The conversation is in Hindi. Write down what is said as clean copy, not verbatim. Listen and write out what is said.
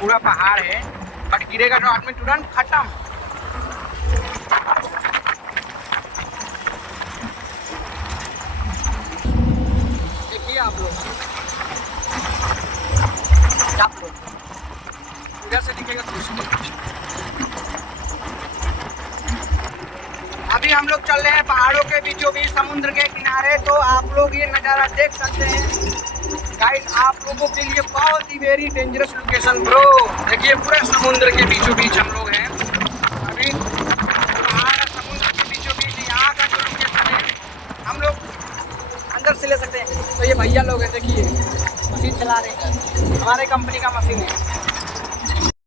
पूरा पहाड़ है, बट गिरेगा तो आदमी तुरंत खत्म। देखिए आप लोग इधर से दिखेगा कुछ। अभी हम लोग चल रहे हैं पहाड़ों के बीचों बीच समुद्र के किनारे, तो आप लोग ये नज़ारा देख सकते हैं। गाइस आप लोगों के लिए बहुत ही वेरी डेंजरस लोकेशन ब्रो। देखिए पूरा समुद्र के बीचों बीच हम लोग हैं अभी, पहाड़ समुद्र के बीचों बीच। यहाँ का जो लोकेशन है हम लोग अंदर से ले सकते हैं। तो ये भैया लोग हैं, देखिए मशीन चला रहे हैं, हमारे कंपनी का मशीन है।